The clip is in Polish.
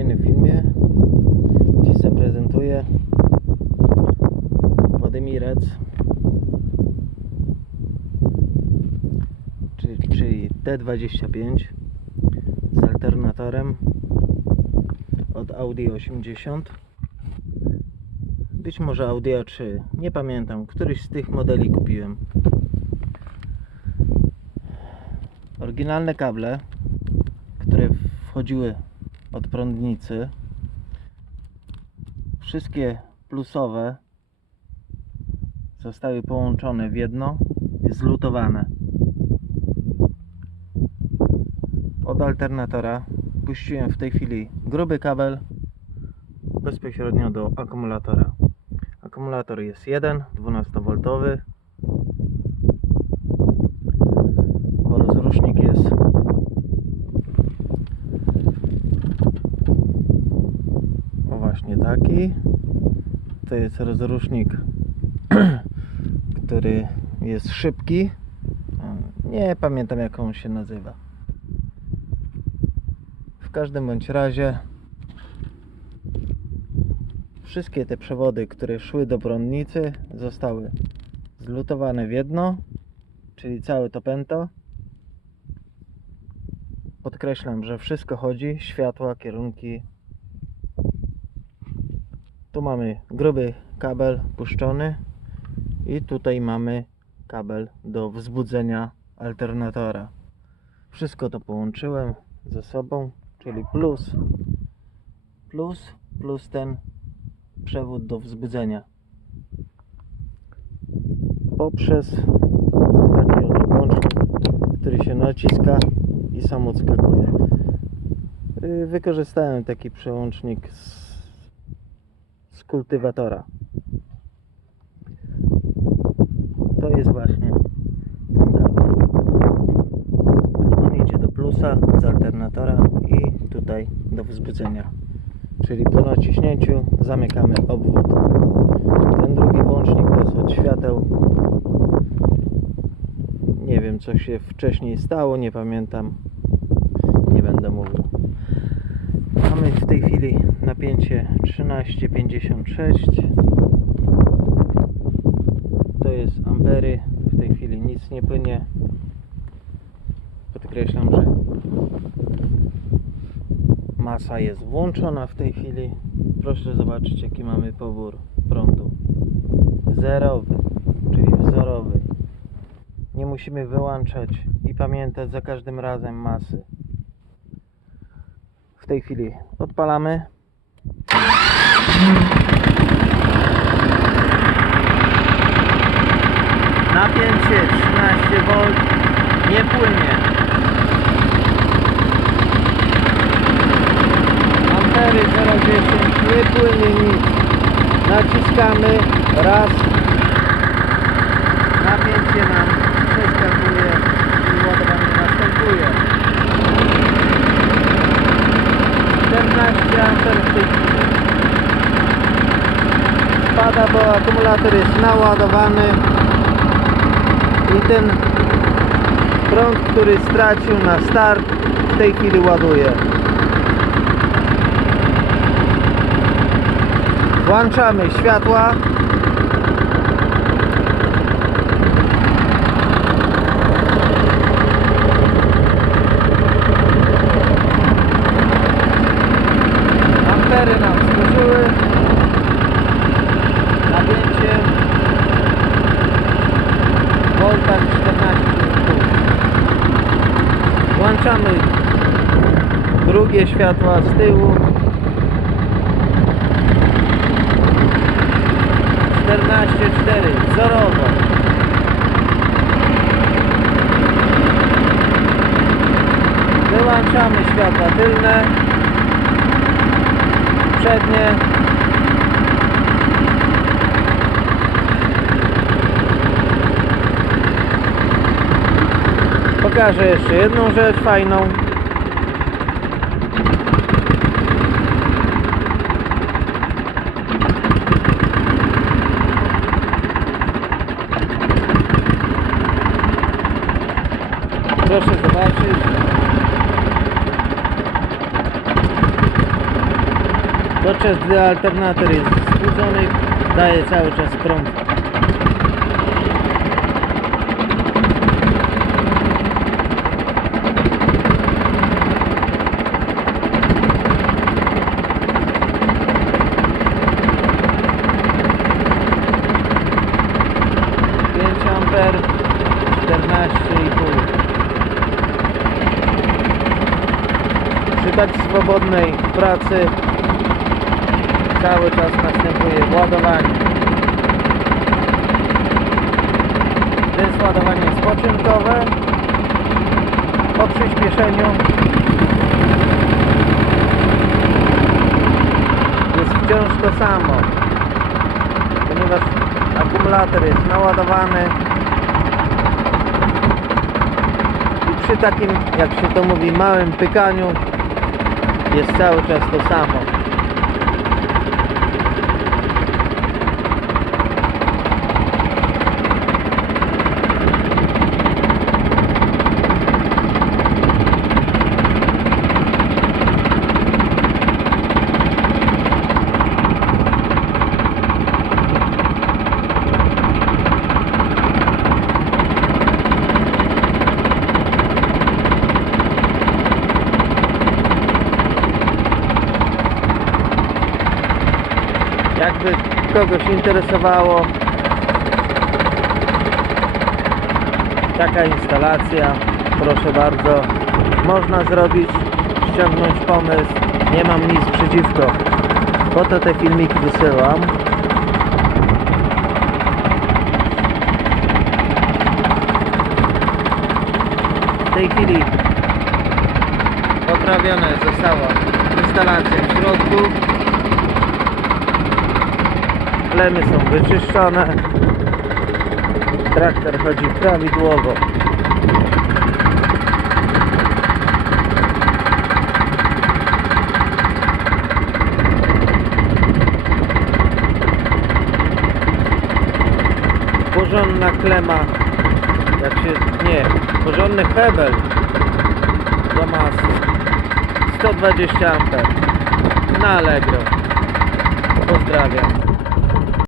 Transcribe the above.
kolejnym filmie. Dziś zaprezentuję Władimirec czyli, czyli T25 z alternatorem od Audi 80 być może Audi A3 nie pamiętam, któryś z tych modeli kupiłem. Oryginalne kable które wchodziły od prądnicy. Wszystkie plusowe zostały połączone w jedno i zlutowane. Od alternatora puściłem w tej chwili gruby kabel bezpośrednio do akumulatora. Akumulator jest jeden 12V bo rozrusznik jest o właśnie taki to jest rozrusznik który jest szybki. Nie pamiętam jak on się nazywa. W każdym bądź razie wszystkie te przewody, które szły do prądnicy zostały zlutowane w jedno czyli całe to pęto. Podkreślam, że wszystko chodzi światła, kierunki tu mamy gruby kabel puszczony i tutaj mamy kabel do wzbudzenia alternatora. Wszystko to połączyłem ze sobą czyli plus plus plus ten przewód do wzbudzenia. Poprzez taki oto włącznik który się naciska i sam odskakuje. Yy, wykorzystałem taki przełącznik z, z kultywatora. To jest właśnie ten kabel. On idzie do plusa z alternatora i tutaj do wzbudzenia. Czyli po naciśnięciu zamykamy obwód. Ten drugi włącznik to jest od świateł. Nie wiem co się wcześniej stało nie pamiętam. Nie będę mówił mamy w tej chwili napięcie 13,56 to jest ampery w tej chwili nic nie płynie. Podkreślam, że masa jest włączona w tej chwili. Proszę zobaczyć jaki mamy pobór prądu. Zerowy czyli wzorowy. Nie musimy wyłączać i pamiętać za każdym razem masy tej chwili. Odpalamy. Napięcie 13V nie płynie. Ampery 0,10 nie płynie nic. Naciskamy raz. Napięcie nam przeskakuje i ładowanie następuje 14 amper w tej chwili spada bo akumulator jest naładowany. I ten prąd który stracił na start w tej chwili ładuje. Włączamy światła ampery nam skoczyły napięcie voltaż 14,5 włączamy światła z tyłu. 14,4 wzorowo. Wyłączamy światła tylne. Przednie. Pokażę jeszcze jedną rzecz fajną. Proszę zobaczyć. Podczas gdy alternator jest zbudzony, daje cały czas prąd. Amper, 14,5 Przy tak swobodnej pracy cały czas następuje ładowanie. To jest ładowanie spoczynkowe. Po przyspieszeniu jest wciąż to samo, ponieważ akumulator jest naładowany i przy takim, jak się to mówi, małym pykaniu jest cały czas to samo. Jakby kogoś interesowało taka instalacja, proszę bardzo, można zrobić, ściągnąć pomysł, nie mam nic przeciwko. Po to te filmiki wysyłam. W tej chwili poprawiona została instalacja w środku. Plemy są wyczyszczone. Traktor chodzi prawidłowo. Porządna klema. Jak się. Nie, porządny hebel do masy. 120 A na Allegro. Pozdrawiam.